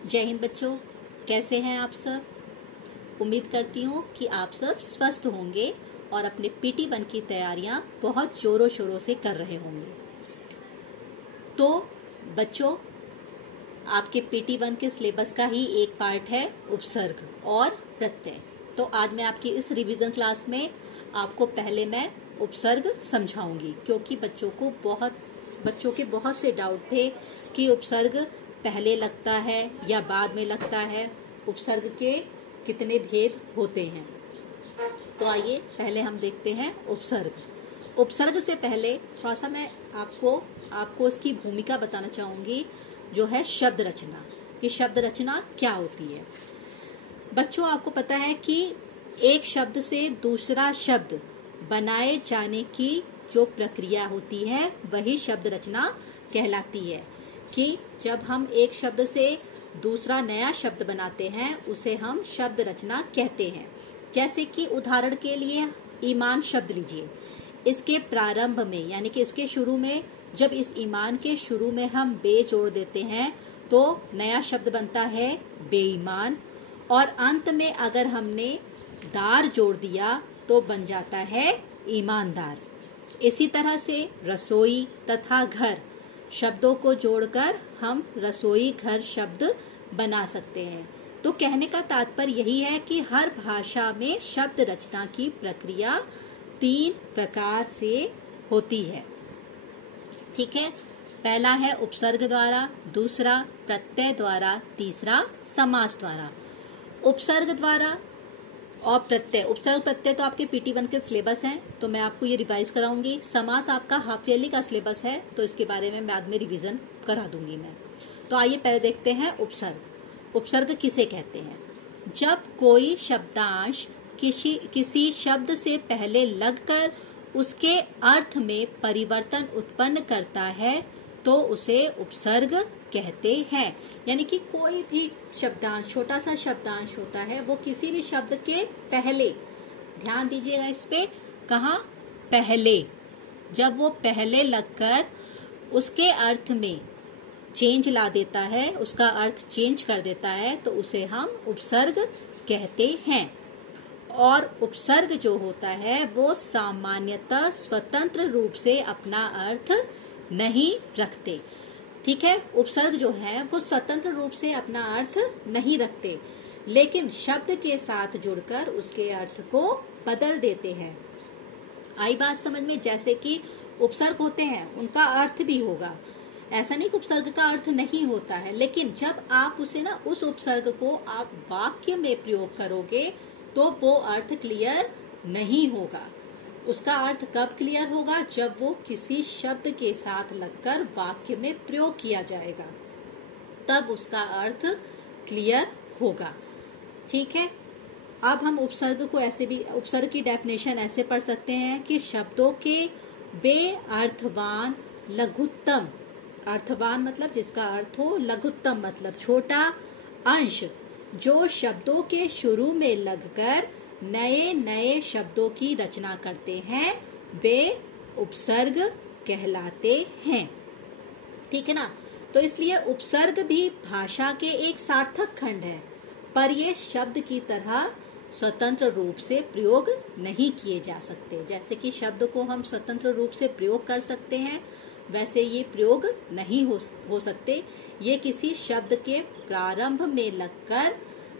जय हिंद बच्चों, कैसे हैं आप सब। उम्मीद करती हूँ कि आप सब स्वस्थ होंगे और अपने PT1 की तैयारियां बहुत जोरों शोरों से कर रहे होंगे। तो बच्चों, आपके PT1 के सिलेबस का ही एक पार्ट है उपसर्ग और प्रत्यय। तो आज मैं आपकी इस रिवीजन क्लास में आपको पहले मैं उपसर्ग समझाऊंगी, क्योंकि बच्चों के बहुत से डाउट थे कि उपसर्ग पहले लगता है या बाद में लगता है, उपसर्ग के कितने भेद होते हैं। तो आइए पहले हम देखते हैं उपसर्ग। उपसर्ग से पहले थोड़ा सा मैं आपको इसकी भूमिका बताना चाहूंगी, जो है शब्द रचना, कि शब्द रचना क्या होती है। बच्चों, आपको पता है कि एक शब्द से दूसरा शब्द बनाए जाने की जो प्रक्रिया होती है वही शब्द रचना कहलाती है। कि जब हम एक शब्द से दूसरा नया शब्द बनाते हैं उसे हम शब्द रचना कहते हैं। जैसे कि उदाहरण के लिए ईमान शब्द लीजिए, इसके प्रारंभ में यानी कि इसके शुरू में, जब इस ईमान के शुरू में हम बे जोड़ देते हैं तो नया शब्द बनता है बेईमान, और अंत में अगर हमने दार जोड़ दिया तो बन जाता है ईमानदार। इसी तरह से रसोई तथा घर शब्दों को जोड़कर हम रसोई घर शब्द बना सकते हैं। तो कहने का तात्पर्य यही है कि हर भाषा में शब्द रचना की प्रक्रिया 3 प्रकार से होती है। ठीक है, पहला है उपसर्ग द्वारा, दूसरा प्रत्यय द्वारा, तीसरा समास द्वारा। उपसर्ग द्वारा और प्रत्यय, उपसर्ग प्रत्यय तो आपके PT1 के सिलेबस हैं, तो मैं आपको ये रिवाइज कराऊंगी। समास आपका हाफ ईयरली का सिलेबस है, तो इसके बारे में बाद में रिवीजन करा दूंगी मैं। तो आइए पहले देखते हैं उपसर्ग। उपसर्ग किसे कहते हैं? जब कोई शब्दांश किसी शब्द से पहले लगकर उसके अर्थ में परिवर्तन उत्पन्न करता है तो उसे उपसर्ग कहते हैं। यानी कि कोई भी शब्दांश, छोटा सा शब्दांश होता है, वो किसी भी शब्द के पहले, ध्यान दीजिएगा इस पे, कहाँ पहले, जब वो पहले लगकर उसके अर्थ में चेंज ला देता है, उसका अर्थ चेंज कर देता है, तो उसे हम उपसर्ग कहते हैं। और उपसर्ग जो होता है वो सामान्यतः स्वतंत्र रूप से अपना अर्थ नहीं रखते। ठीक है, उपसर्ग जो है वो स्वतंत्र रूप से अपना अर्थ नहीं रखते, लेकिन शब्द के साथ जुड़कर उसके अर्थ को बदल देते हैं। आई बात समझ में? जैसे कि उपसर्ग होते हैं, उनका अर्थ भी होगा, ऐसा नहीं कि उपसर्ग का अर्थ नहीं होता है, लेकिन जब आप उसे उस उपसर्ग को आप वाक्य में प्रयोग करोगे तो वो अर्थ क्लियर नहीं होगा। उसका अर्थ कब क्लियर होगा? जब वो किसी शब्द के साथ लगकर वाक्य में प्रयोग किया जाएगा, तब उसका अर्थ क्लियर होगा। ठीक है, अब हम उपसर्ग को ऐसे भी, उपसर्ग की डेफिनेशन ऐसे पढ़ सकते हैं कि शब्दों के वे अर्थवान लघुत्तम, अर्थवान मतलब जिसका अर्थ हो, लघुत्तम मतलब छोटा, अंश जो शब्दों के शुरू में लगकर नए नए शब्दों की रचना करते हैं वे उपसर्ग कहलाते हैं। ठीक है ना? तो इसलिए उपसर्ग भी भाषा के एक सार्थक खंड है, पर ये शब्द की तरह स्वतंत्र रूप से प्रयोग नहीं किए जा सकते। जैसे कि शब्द को हम स्वतंत्र रूप से प्रयोग कर सकते हैं, वैसे ये प्रयोग नहीं हो सकते। ये किसी शब्द के प्रारंभ में लगकर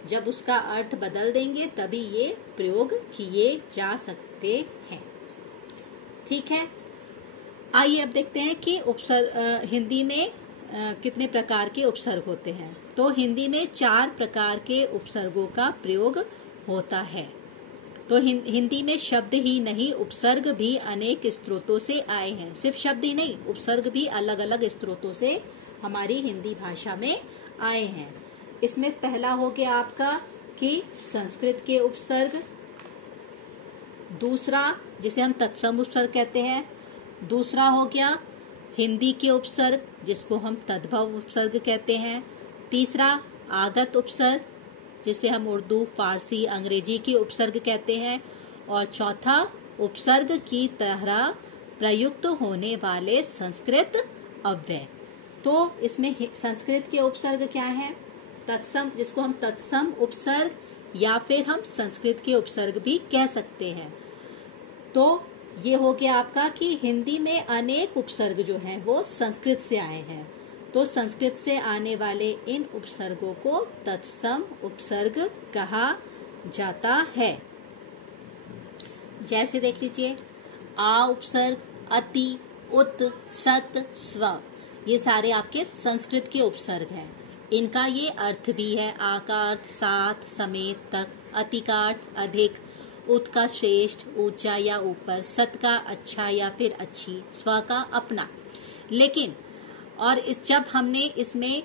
जब उसका अर्थ बदल देंगे तभी ये प्रयोग किए जा सकते हैं। ठीक है, आइए अब देखते हैं कि उपसर्ग हिंदी में कितने प्रकार के उपसर्ग होते हैं। तो हिंदी में 4 प्रकार के उपसर्गों का प्रयोग होता है। तो हिंदी में शब्द ही नहीं, उपसर्ग भी अनेक स्रोतों से आए हैं। सिर्फ शब्द ही नहीं, उपसर्ग भी अलग अलग स्रोतों से हमारी हिंदी भाषा में आए हैं। इसमें पहला हो गया आपका कि संस्कृत के उपसर्ग, दूसरा जिसे हम तत्सम उपसर्ग कहते हैं, दूसरा हो गया हिंदी के उपसर्ग जिसको हम तद्भव उपसर्ग कहते हैं, तीसरा आगत उपसर्ग जिसे हम उर्दू, फारसी, अंग्रेजी के उपसर्ग कहते हैं, और चौथा उपसर्ग की तरह प्रयुक्त होने वाले संस्कृत अव्यय। तो इसमें संस्कृत के उपसर्ग क्या है? तत्सम, जिसको हम तत्सम उपसर्ग या फिर हम संस्कृत के उपसर्ग भी कह सकते हैं। तो ये हो गया आपका कि हिंदी में अनेक उपसर्ग जो हैं वो संस्कृत से आए हैं। तो संस्कृत से आने वाले इन उपसर्गों को तत्सम उपसर्ग कहा जाता है। जैसे देख लीजिए, आ उपसर्ग, अति, उत, सत, स्व, ये सारे आपके संस्कृत के उपसर्ग हैं। इनका ये अर्थ भी है, आ का अर्थ साथ, समेत, तक, अति का अर्थ अधिक, उत का श्रेष्ठ, ऊंचा या ऊपर, सत का अच्छा या फिर अच्छी, स्व का अपना। लेकिन और जब हमने इसमें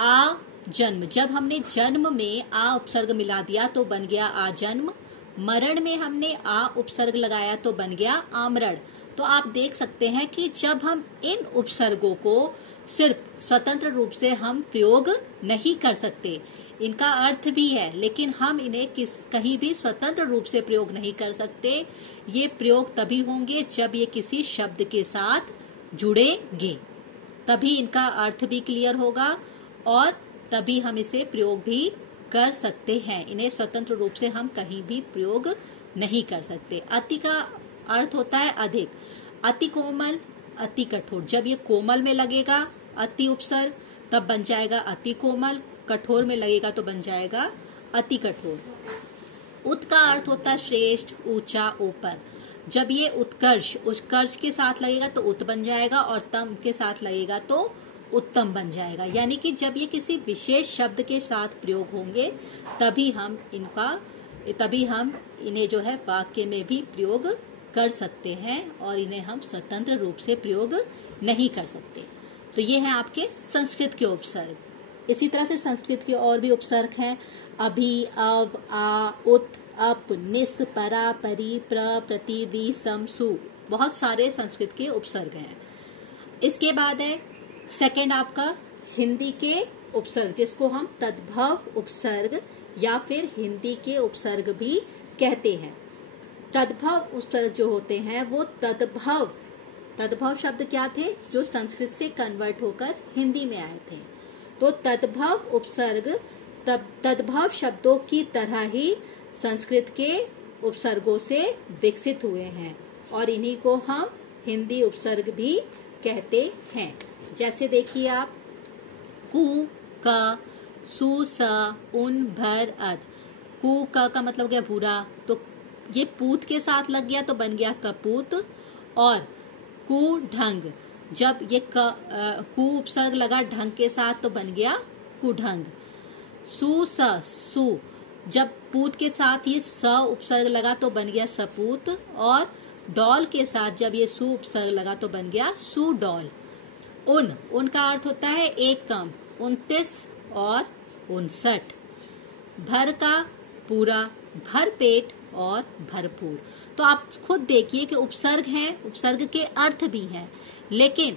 आ जन्म, जब हमने जन्म में आ उपसर्ग मिला दिया तो बन गया आजन्म। मरण में हमने आ उपसर्ग लगाया तो बन गया आमरण। तो आप देख सकते हैं कि जब हम इन उपसर्गों को सिर्फ स्वतंत्र रूप से हम प्रयोग नहीं कर सकते, इनका अर्थ भी है, लेकिन हम इन्हें कहीं भी स्वतंत्र रूप से प्रयोग नहीं कर सकते। ये प्रयोग तभी होंगे जब ये किसी शब्द के साथ जुड़ेंगे, तभी इनका अर्थ भी क्लियर होगा और तभी हम इसे प्रयोग भी कर सकते हैं। इन्हें स्वतंत्र रूप से हम कहीं भी प्रयोग नहीं कर सकते। अति का अर्थ होता है अधिक, अति कोमल, अति कठोर। जब ये कोमल में लगेगा अति उपसर्ग तब बन जाएगा अति कोमल, कठोर में लगेगा तो बन जाएगा अति कठोर। उत का अर्थ होता है श्रेष्ठ, ऊंचा, ऊपर। जब ये उत्कर्ष के साथ लगेगा तो उत बन जाएगा और तम के साथ लगेगा तो उत्तम बन जाएगा। यानी कि जब ये किसी विशेष शब्द के साथ प्रयोग होंगे तभी हम इन्हें जो है वाक्य में भी प्रयोग कर सकते हैं और इन्हें हम स्वतंत्र रूप से प्रयोग नहीं कर सकते। तो ये है आपके संस्कृत के उपसर्ग। इसी तरह से संस्कृत के और भी उपसर्ग हैं, अभि, अव, आ, उत, अप, निस, परा, परि, प्र, प्रति, वि, सम, सु, बहुत सारे संस्कृत के उपसर्ग हैं। इसके बाद है सेकंड आपका हिंदी के उपसर्ग, जिसको हम तद्भव उपसर्ग या फिर हिंदी के उपसर्ग भी कहते हैं। तद्भव उपसर्ग जो होते हैं वो तद्भव शब्द क्या थे, जो संस्कृत से कन्वर्ट होकर हिंदी में आए थे। तो तद्भव उपसर्ग तद्भव शब्दों की तरह ही संस्कृत के उपसर्गों से विकसित हुए हैं और इन्हीं को हम हिंदी उपसर्ग भी कहते हैं। जैसे देखिए आप, कु, क, सु, स, उन, भर, अद। कु का मतलब गया भूरा, तो ये पूत के साथ लग गया तो बन गया कपूत। और कु ढंग, जब ये कु उपसर्ग लगा ढंग के साथ तो बन गया कुढंग। सु, स, सु, जब पूत के साथ ये स उपसर्ग लगा तो बन गया सपूत। और डॉल के साथ जब ये सु उपसर्ग लगा तो बन गया सुडॉल। उन का अर्थ होता है एक कम, 29 और 59। भर का पूरा, भर पेट और भरपूर। तो आप खुद देखिए कि उपसर्ग हैं, उपसर्ग के अर्थ भी हैं, लेकिन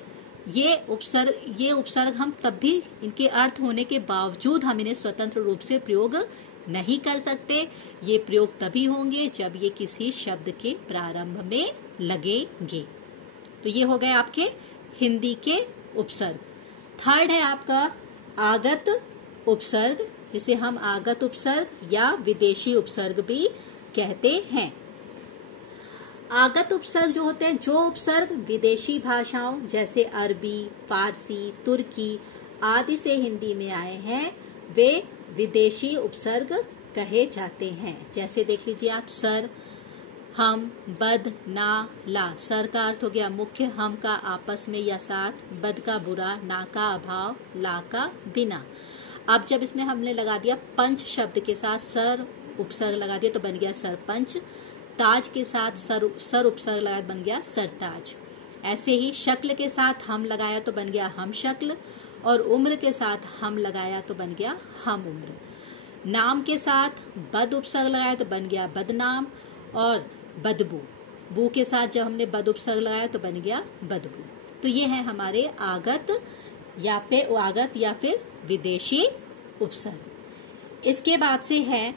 ये उपसर्ग हम तब भी इनके अर्थ होने के बावजूद हम इन्हें स्वतंत्र रूप से प्रयोग नहीं कर सकते। ये प्रयोग तभी होंगे जब ये किसी शब्द के प्रारंभ में लगेंगे। तो ये हो गए आपके हिंदी के उपसर्ग। थर्ड है आपका आगत उपसर्ग, जिसे हम आगत उपसर्ग या विदेशी उपसर्ग भी कहते हैं। आगत उपसर्ग जो होते हैं, जो उपसर्ग विदेशी भाषाओं जैसे अरबी, फारसी, तुर्की आदि से हिंदी में आए हैं, वे विदेशी उपसर्ग कहे जाते हैं। जैसे देख लीजिए आप, सर, हम, बद, ना, ला। सर का अर्थ हो गया मुख्य, हम का आपस में या साथ, बद का बुरा, ना का अभाव, ला का बिना। अब जब इसमें हमने लगा दिया पंच शब्द के साथ सर उपसर्ग लगा दिया तो बन गया सरपंच। ताज के साथ सर उपसर्ग लगाया बन गया सरताज। ऐसे ही शक्ल के साथ हम लगाया तो बन गया हम शक्ल, और उम्र के साथ हम लगाया तो बन गया हम उम्र। नाम के साथ बद उपसर्ग लगाया तो बन गया बदनाम, और बदबू, बू के साथ जब हमने बद उपसर्ग लगाया तो बन गया बदबू। तो ये है हमारे आगत या फिर विदेशी उपसर्ग। इसके बाद से है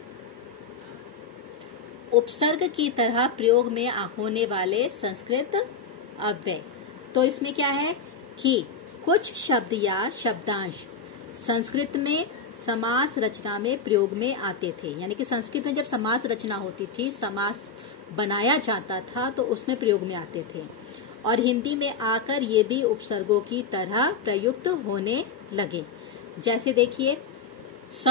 उपसर्ग की तरह प्रयोग में होने वाले संस्कृत अव्यय। तो इसमें क्या है कि कुछ शब्द या शब्दांश संस्कृत में समास रचना में प्रयोग में आते थे। यानी कि संस्कृत में जब समास रचना होती थी, समास बनाया जाता था, तो उसमें प्रयोग में आते थे। और हिंदी में आकर ये भी उपसर्गों की तरह प्रयुक्त होने लगे। जैसे देखिए, स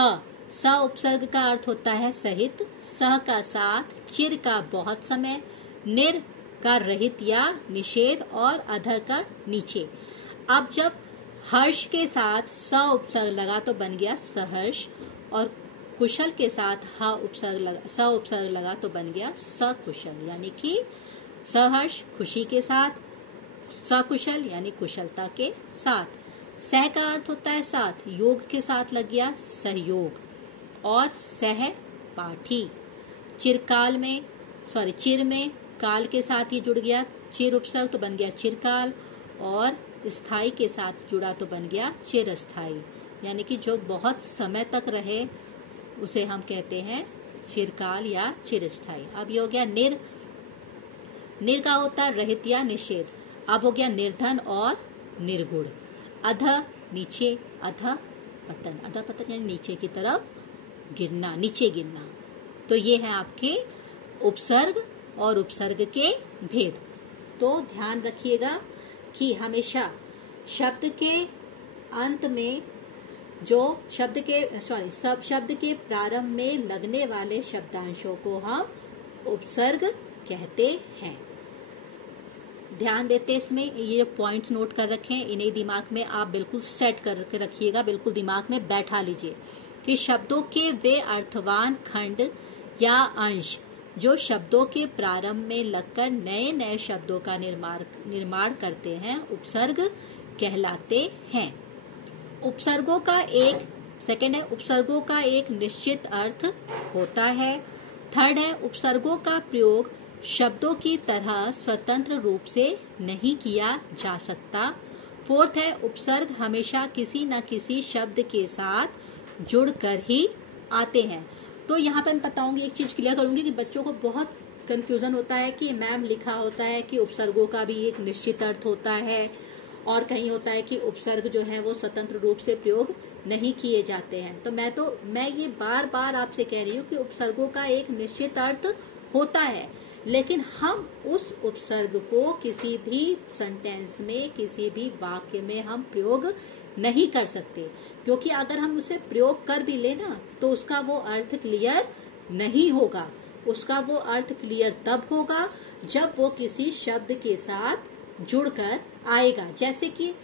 उपसर्ग का अर्थ होता है सहित, सह का साथ, चिर का बहुत समय, निर का रहित या निषेध, और अध का नीचे। अब जब हर्ष के साथ स उपसर्ग लगा तो बन गया सहर्ष, और कुशल के साथ स उपसर्ग लगा तो बन गया सकुशल। यानी कि सहर्ष खुशी के साथ, सकुशल यानी कुशलता के साथ। सह का अर्थ होता है साथ, योग के साथ लग गया सहयोग, और सह पाठी। चिरकाल में चिर में काल के साथ ये जुड़ गया, चिर उपसर्ग तो बन गया चिरकाल, और स्थाई के साथ जुड़ा तो बन गया चिरस्थाई। यानी कि जो बहुत समय तक रहे उसे हम कहते हैं चिरकाल या चिरस्थाई। अब ये हो गया निर। निर का होता है रहित या निषेध। अब हो गया निर्धन और निर्गुण। अध नीचे, अध पतन। अध पतन यानी नीचे की तरफ गिरना, नीचे गिरना। तो ये है आपके उपसर्ग और उपसर्ग के भेद। तो ध्यान रखिएगा कि हमेशा शब्द के अंत में जो शब्द के प्रारंभ में लगने वाले शब्दांशों को हम उपसर्ग कहते हैं। ध्यान देते इसमें, ये पॉइंट्स नोट कर रखें, इन्हें दिमाग में आप बिल्कुल सेट करके रखिएगा, बिल्कुल दिमाग में बैठा लीजिए कि शब्दों के वे अर्थवान खंड या अंश जो शब्दों के प्रारंभ में लगकर नए नए शब्दों का निर्माण करते हैं, उपसर्ग कहलाते हैं। उपसर्गों का उपसर्गों का एक निश्चित अर्थ होता है। थर्ड है, उपसर्गों का प्रयोग शब्दों की तरह स्वतंत्र रूप से नहीं किया जा सकता। फोर्थ है, उपसर्ग हमेशा किसी न किसी शब्द के साथ जुड़कर ही आते हैं। तो यहाँ पे मैं बताऊंगी, एक चीज क्लियर करूंगी कि बच्चों को बहुत कंफ्यूजन होता है कि मैम लिखा होता है कि उपसर्गों का भी एक निश्चित अर्थ होता है, और कहीं होता है कि उपसर्ग जो है वो स्वतंत्र रूप से प्रयोग नहीं किए जाते हैं। तो मैं ये बार बार आपसे कह रही हूँ कि उपसर्गों का एक निश्चित अर्थ होता है, लेकिन हम उस उपसर्ग को किसी भी सेंटेंस में, किसी भी वाक्य में हम प्रयोग नहीं कर सकते, क्योंकि अगर हम उसे प्रयोग कर भी लेना तो उसका वो अर्थ क्लियर नहीं होगा। उसका वो अर्थ क्लियर तब होगा जब वो किसी शब्द के साथ जुड़कर आएगा। जैसे कि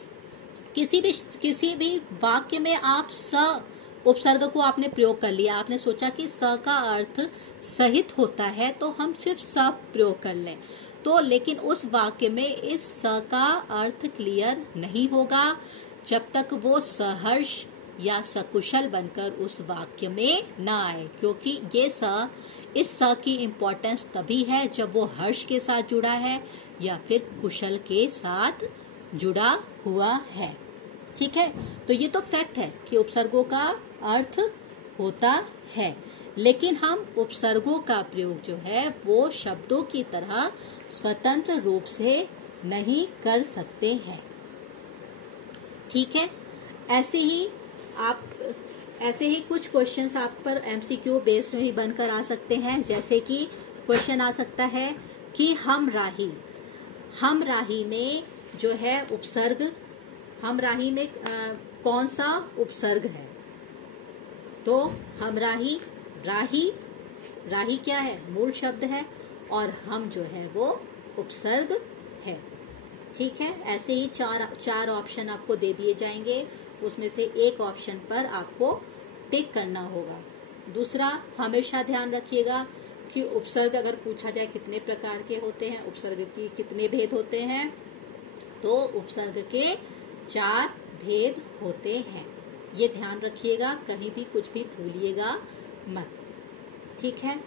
किसी भी वाक्य में आप स उपसर्ग को आपने प्रयोग कर लिया, आपने सोचा कि स का अर्थ सहित होता है तो हम सिर्फ स प्रयोग कर लें, तो लेकिन उस वाक्य में इस स का अर्थ क्लियर नहीं होगा जब तक वो सहर्ष या सकुशल बनकर उस वाक्य में ना आए, क्योंकि ये इस स की इम्पोर्टेंस तभी है जब वो हर्ष के साथ जुड़ा है या फिर कुशल के साथ जुड़ा हुआ है। ठीक है, तो ये तो फैक्ट है कि उपसर्गों का अर्थ होता है, लेकिन हम उपसर्गों का प्रयोग जो है वो शब्दों की तरह स्वतंत्र रूप से नहीं कर सकते हैं। ठीक है, ऐसे ही कुछ क्वेश्चंस आप पर एमसीक्यू बेस्ड भी बनकर आ सकते हैं। जैसे कि क्वेश्चन आ सकता है कि हम राही में जो है उपसर्ग, हम राही में कौन सा उपसर्ग है? तो हम राही क्या है? मूल शब्द है, और हम जो है वो उपसर्ग है। ठीक है, ऐसे ही चार ऑप्शन आपको दे दिए जाएंगे, उसमें से एक ऑप्शन पर आपको टिक करना होगा। दूसरा, हमेशा ध्यान रखिएगा कि उपसर्ग अगर पूछा जाए कितने प्रकार के होते हैं, उपसर्ग की कितने भेद होते हैं, तो उपसर्ग के 4 भेद होते हैं। ये ध्यान रखिएगा, कहीं भी कुछ भी भूलिएगा मत। ठीक है,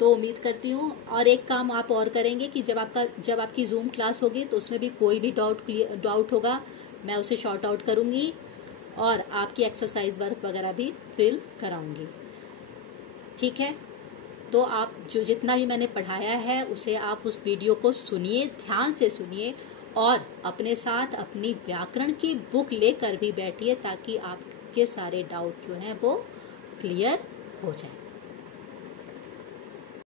तो उम्मीद करती हूँ। और एक काम आप और करेंगे कि जब आपकी जूम क्लास होगी तो उसमें भी कोई भी डाउट होगा, मैं उसे शॉर्ट आउट करूंगी और आपकी एक्सरसाइज वर्क वगैरह भी फिल कराऊंगी। ठीक है, तो आप जितना भी मैंने पढ़ाया है उसे आप उस वीडियो को सुनिए, ध्यान से सुनिए, और अपने साथ अपनी व्याकरण की बुक लेकर भी बैठिए, ताकि आपके सारे डाउट जो हैं वो क्लियर हो जाए।